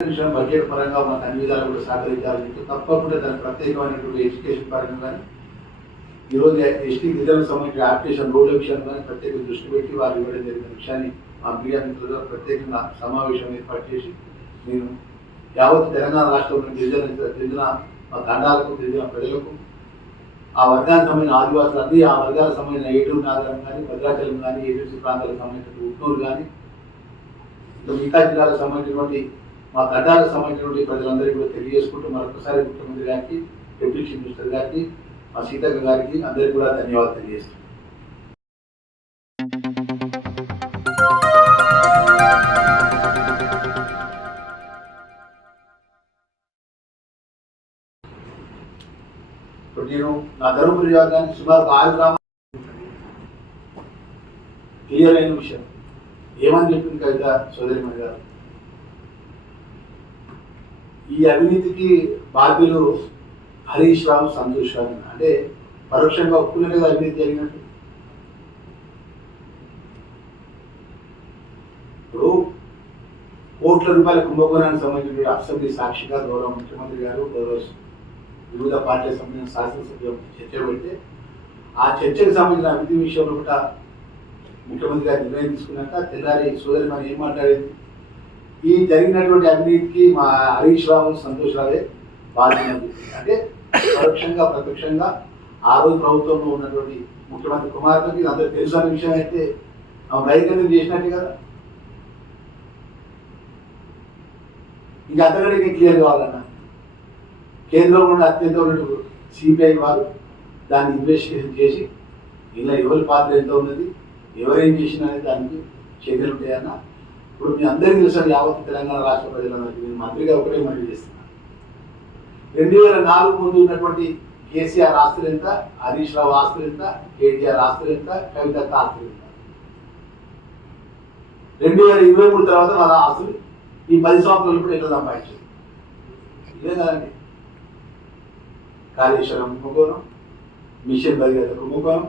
విషయం బడ్జెట్ పరంగా మాకు అన్ని విధాలు కూడా సహకరించాలని చెప్పి తప్పకుండా దాని ప్రత్యేకమైనటువంటి ఎడ్యుకేషన్ పరంగా కానీ ఈరోజు ఎస్టీ గిరిజనులకు సంబంధించిన అప్లికేషన్ రోడ్ల విషయం కానీ ప్రత్యేక దృష్టి పెట్టి వారు ఇవ్వడం జరిగిన విషయాన్ని మా మీడియా మిత్రులతో ప్రత్యేకంగా సమావేశం ఏర్పాటు చేసి నేను యావత్ తెలంగాణ రాష్ట్రంలో గిరిజన గిరిజన మా తండాలకు గిరిజన ప్రజలకు ఆ వర్గానికి సంబంధించిన ఆదివాసులు అన్ని ఆ వర్గాలకు సంబంధించిన ఏటూరు నాగరం కానీ భద్రాచలం కానీ ఏజెన్సీ ప్రాంతాలకు సంబంధించిన ఉట్నూరు కానీ ఇంకా మిగతా జిల్లాలకు సంబంధించినటువంటి మా తండాలకు సంబంధించినటువంటి ప్రజలందరికీ కూడా తెలియజేసుకుంటూ మరొకసారి ముఖ్యమంత్రి గారికి డిప్యూటీ చీఫ్ మినిస్టర్ గారికి మా సీతక్క గారికి అందరికీ కూడా ధన్యవాదాలు తెలియజేస్తున్నాను నేను నా ధర్మపురి వర్గానికి సుమారు ఆరు గ్రామాలు క్లియర్ అయిన విషయం. ఏమని చెప్పింది కవిత సోదరిమణి గారు? ఈ అవినీతికి బాధ్యులు హరీష్ రావు సంతోష్ రావు. అంటే పరోక్షంగా ఒప్పుకునే అవినీతి జరిగినట్టు? ఇప్పుడు కోట్ల రూపాయల కుంభకోణానికి సంబంధించిన అసెంబ్లీ సాక్షిగా గౌరవ ముఖ్యమంత్రి గారు గౌరవ వివిధ పార్టీలకు సంబంధించిన శాసనసభ్యులు చర్చ పెడితే ఆ చర్చకు సంబంధించిన అవినీతి విషయంలో కూడా ముఖ్యమంత్రి గారు నిర్ణయం తీసుకున్నాక తెల్లారి సోదరి మనం ఏం మాట్లాడేది? ఈ జరిగినటువంటి అవినీతికి మా హరీష్ రావు సంతోష్ రావే బాధ్యత అంటే పరోక్షంగా ప్రత్యక్షంగా ఆ రోజు ప్రభుత్వంలో ఉన్నటువంటి ముఖ్యమంత్రి కుమార్తెకి అందరూ తెలుసు అనే విషయం అయితే ఆమె బహిర్గతం చేసినట్టే కదా. ఇంకా అంతకంటే క్లియర్ కావాలన్నా. కేంద్రంలో ఉన్న అత్యంత ఉన్నట్టు సిబిఐ వారు దాన్ని ఇన్వెస్టిగేషన్ చేసి ఇలా ఎవరి పాత్ర ఎంత ఉన్నది ఎవరేం చేసినా అనేది దానికి చర్యలు ఉంటాయన్నా ఇప్పుడు మీ అందరికీ తెలుసు యావత్ తెలంగాణ రాష్ట్ర ప్రజలందరికీ నేను మంత్రిగా ఒకటే మనవి చేస్తున్నాను రెండు వేల నాలుగు ముందు ఉన్నటువంటి కేసీఆర్ ఆస్తులు ఎంత హరీష్ రావు ఆస్తులు ఎంత కేటీఆర్ ఆస్తులు ఎంత కవిత ఆస్తులు ఎంత? రెండు వేల ఇరవై మూడు తర్వాత వాళ్ళ ఆస్తులు ఈ పది సంవత్సరాలు కూడా ఎట్లా సంపాదించారు? ఇదే కదండి. కాళేశ్వరం కుంభకోణం మిషన్ భగీరథ కుంభకోణం.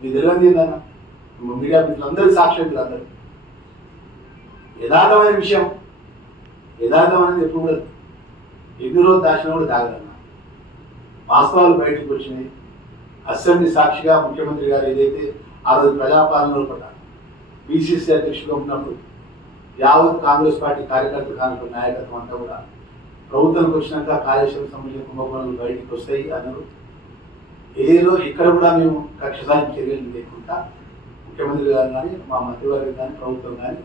మీ తెలియదు ఏందన్నా మీడియా మిత్రులందరూ సాక్షి అందరు యథార్థమైన విషయం యథార్థమైనది ఎప్పుడు కూడా ఎన్ని రోజులు దాచినా కూడా తాగలన్నా వాస్తవాలు బయటకు వచ్చినాయి. అసెంబ్లీ సాక్షిగా ముఖ్యమంత్రి గారు ఏదైతే ఆ రోజు ప్రజాపాలనలో పడ్డారు బీసీసీ అధ్యక్షుడు ఉన్నప్పుడు యావత్ కాంగ్రెస్ పార్టీ కార్యకర్తలు కానుకున్న నాయకత్వం అంతా కూడా ప్రభుత్వానికి వచ్చినాక కాళేశ్వరం సంబంధించిన కుంభకోణాలు బయటకు వస్తాయి అన్నారు. ఏదో ఇక్కడ కూడా మేము కక్ష సాయం చర్యలు లేకుండా ముఖ్యమంత్రి గారు కానీ మా మంత్రివర్గం కానీ ప్రభుత్వం కానీ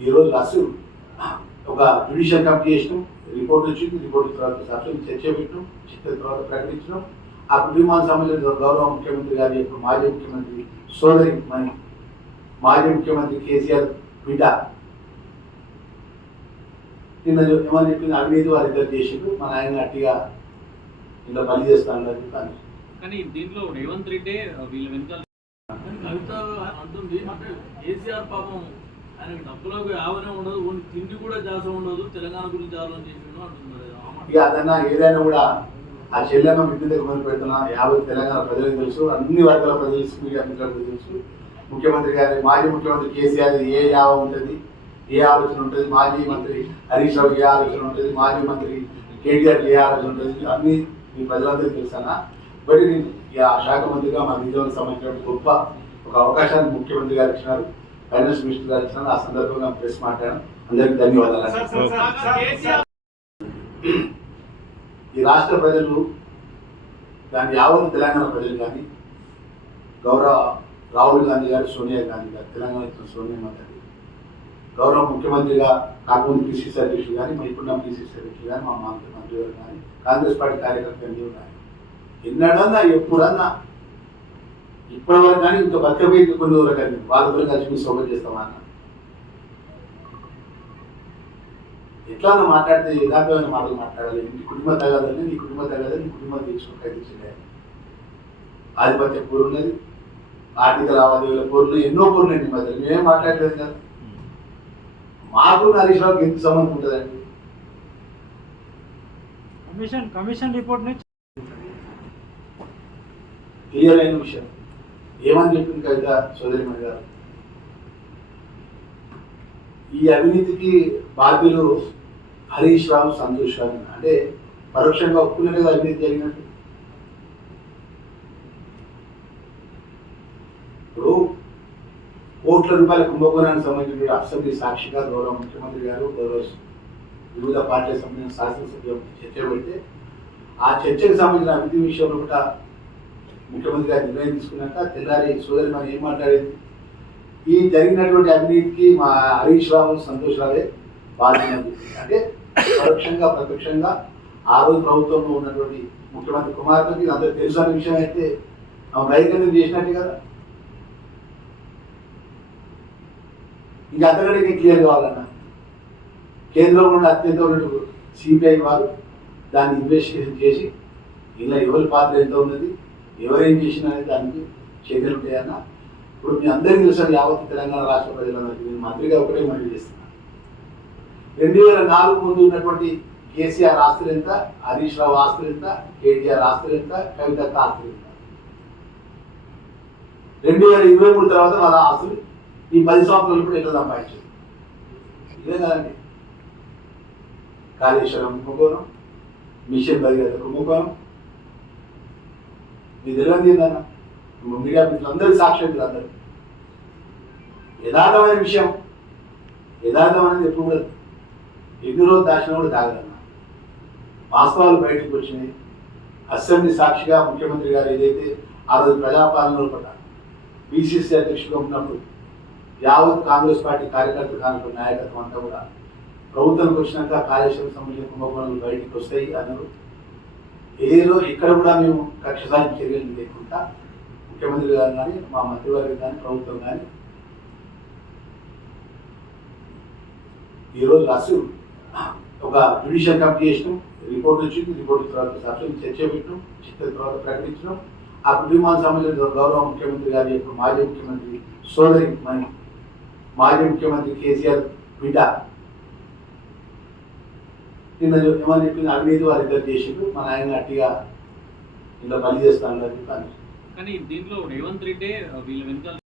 ఈరోజు రాసి ఒక జ్యుడిషియల్ కమిటీ చేసినాం. రిపోర్ట్ వచ్చింది రిపోర్ట్ తర్వాత సభ్యులు చర్చ పెట్టినాం చర్చ తర్వాత ప్రకటించడం ఆ కుటుంబానికి సంబంధించిన గౌరవ ముఖ్యమంత్రి గారి యొక్క మాజీ ముఖ్యమంత్రి సోదరి మణి మాజీ ముఖ్యమంత్రి కేసీఆర్ బిడ్డ. నిన్న ఏమని చెప్పింది? అవినీతి వారు ఇద్దరు చేసిండు మన ఆయన గట్టిగా ఇలా పని చేస్తాను కానీ కానీ దీంట్లో రేవంత్ రెడ్డి వీళ్ళ వెనకాల కవిత అంటుంది అంటే కేసీఆర్ పాపం ఆయనకి డబ్బులకు యావనే ఉండదు ఓన్లీ తిండి కూడా చేస ఉండదు తెలంగాణ గురించి ఆలోచన చేసిండు అంటున్నారు. ఇక అదన్నా ఏదైనా కూడా ఆ చెల్లెమ్మ బిడ్డ దగ్గర మొదలు పెడుతున్నా యాభై తెలంగాణ ప్రజలకు తెలుసు అన్ని వర్గాల ప్రజలు స్కూల్ మీడియా మిత్రులకు తెలుసు. ముఖ్యమంత్రి గారి మాజీ ముఖ్యమంత్రి కేసీఆర్ ఏ యావ ఉంటుంది ఏ ఆలోచన ఉంటుంది మాజీ మంత్రి హరీష్ రావు ఏ ఆలోచన ఉంటుంది మాజీ మంత్రి కేటీఆర్ ఏ ఆలోచన ఉంటుంది అన్ని మీ ప్రజలందరికీ తెలుసానా బట్ నేను ఆ శాఖ మంత్రిగా మా నిజానికి సంబంధించిన గొప్ప ఒక అవకాశాన్ని ముఖ్యమంత్రి గారు ఇచ్చినారు. ఫైనాన్స్ మినిస్టర్ గారు ఇచ్చినారు. ఆ సందర్భంగా ప్రెస్ మాట్లాడాను. అందరికీ ధన్యవాదాలు. ఈ రాష్ట్ర ప్రజలు దాని యావత్ తెలంగాణ ప్రజలు కానీ గౌరవ రాహుల్ గాంధీ గారు సోనియా గాంధీ గారు తెలంగాణ ఇచ్చిన సోనియా గాంధీ గౌరవ ముఖ్యమంత్రిగా కాకుండా పిసిసి అధ్యక్షులు కానీ ఇప్పుడున్న పిసిసి అధ్యక్షులు కానీ మా మంత్రి మంత్రి గారు కానీ కాంగ్రెస్ పార్టీ కార్యకర్తలు కానీ ఎన్నడన్నా ఎప్పుడన్నా. ఇప్పటివరకు కానీ ఇంకా బతకపోయి కొన్ని వరకు కానీ వాళ్ళతో కలిసి మీ సౌకర్యం చేస్తామా అన్న? ఎట్లా నువ్వు మాట్లాడితే యథార్థమైన మాటలు మాట్లాడాలి? నీ కుటుంబ తగాదని నీ కుటుంబ తగాదని నీ కుటుంబం తీసుకుంటే తీసుకునేయాలి ఆధిపత్య పూర్ ఉన్నది. ఆర్థిక లావాదేవీల పూర్లు ఎన్నో పూర్లు ఉన్నాయి మధ్య. మేమేం మాట్లాడలేదు కదా. మాకు హరీష్ రావుకి ఎంత సంబంధం ఉంటుందండి? కమిషన్ కమిషన్ రిపోర్ట్ నుంచి క్లియర్ అయిన విషయం. ఏమని చెప్పింది కవిత సోదరిమణి గారు? ఈ అవినీతికి బాధ్యులు హరీష్ రావు సంతోష్ రావు అంటే పరోక్షంగా ఒప్పుకునే కదా అవినీతి జరిగినట్టు? ఇప్పుడు కోట్ల రూపాయల కుంభకోణానికి సంబంధించిన అసెంబ్లీ సాక్షిగా గౌరవ ముఖ్యమంత్రి గారు గౌరవ వివిధ పార్టీలకు సంబంధించిన శాసనసభ్యులు చర్చ పెడితే ఆ చర్చకు సంబంధించిన అవినీతి విషయంలో కూడా ముఖ్యమంత్రి గారు నిర్ణయం తీసుకున్నాక తెల్లారి సోదరి మనం ఏం మాట్లాడేది? ఈ జరిగినటువంటి అవినీతికి మా హరీష్ రావు సంతోష్ రావే బాధ్యత అంటే పరోక్షంగా ప్రత్యక్షంగా ఆ రోజు ప్రభుత్వంలో ఉన్నటువంటి ముఖ్యమంత్రి కుమార్తెకి అందరూ అందరికి తెలుసు అనే విషయం అయితే ఆమె బహిర్గతం చేసినట్టే కదా? ఇంకా అంతకంటే క్లియర్ కావాలన్న? కేంద్రంలో ఉన్న అత్యంత ఉన్నట్టు సిబిఐ వారు దాన్ని ఇన్వెస్టిగేషన్ చేసి ఇలా ఎవరి పాత్ర ఎంత ఉన్నది ఎవరేం చేసినా దానికి చర్యలు ఉంటాయన్నా. ఇప్పుడు మీ అందరికీ తెలుసు యావత్ తెలంగాణ రాష్ట్ర ప్రజలందరికీ. నేను మంత్రిగా ఒకటే మనవి చేస్తున్నాను రెండు వేల నాలుగు ముందు ఉన్నటువంటి కేసీఆర్ ఆస్తులు ఎంత? హరీష్ రావు ఆస్తులు ఎంత? కేటీఆర్ ఆస్తులు ఎంత? కవితక్క ఆస్తులు ఎంత? రెండు వేల ఇరవై మూడు తర్వాత వాళ్ళ ఆస్తులు ఈ పది సంవత్సరాలు కూడా ఎట్లా సంపాదించారు? ఇదే కదండి. కాళేశ్వరం కుంభకోణం మిషన్ భగీరథ కుంభకోణం మీ తెలియదు ఏందన్నా మీడియా మిత్రులందరూ సాక్షాత్తులు అందరూ యథార్థమైన విషయం. యథార్థమైనది ఎప్పుడు కూడా ఎన్ని రోజులు దాచినా కూడా తాగదన్న వాస్తవాలు బయటకు వచ్చినాయి. అసెంబ్లీ సాక్షిగా ముఖ్యమంత్రి గారు ఏదైతే ఆ రోజు ప్రజాపాలనలో పడ్డ బీసీసీ అధ్యక్షుడు ఉన్నప్పుడు యావత్ కాంగ్రెస్ పార్టీ కార్యకర్తలు కానుకున్న నాయకత్వం అంతా కూడా ప్రభుత్వానికి వచ్చినాక కాళేశ్వరం సంబంధించిన కుంభకోణాలు బయటకు వస్తాయి అన్నారు. ఏదో ఇక్కడ కూడా మేము కక్ష సాధింపు చర్యలు లేకుండా ముఖ్యమంత్రి గారు కానీ మా మంత్రివర్గం కానీ ప్రభుత్వం కానీ ఈరోజు రాసి ఒక జ్యుడిషియల్ కమిటీ చేసినాం. రిపోర్ట్ వచ్చింది. రిపోర్ట్ తర్వాత సభ్యులు చర్చ పెట్టినాం. చిత్ర తర్వాత ప్రకటించడం ఆ కుటుంబానికి సంబంధించిన గౌరవ ముఖ్యమంత్రి గారి యొక్క మాజీ ముఖ్యమంత్రి సోదరి మని మాజీ ముఖ్యమంత్రి కేసీఆర్ బిడ్డ నిన్న ఏమని చెప్పింది అవినీతి వారు ఇద్దరు చేసిండ్రు. మా నాయన గట్టిగా ఇంట్లో పని చేస్తాను అని కానీ దీంట్లో రేవంత్ రెడ్డి వీళ్ళ వెనుక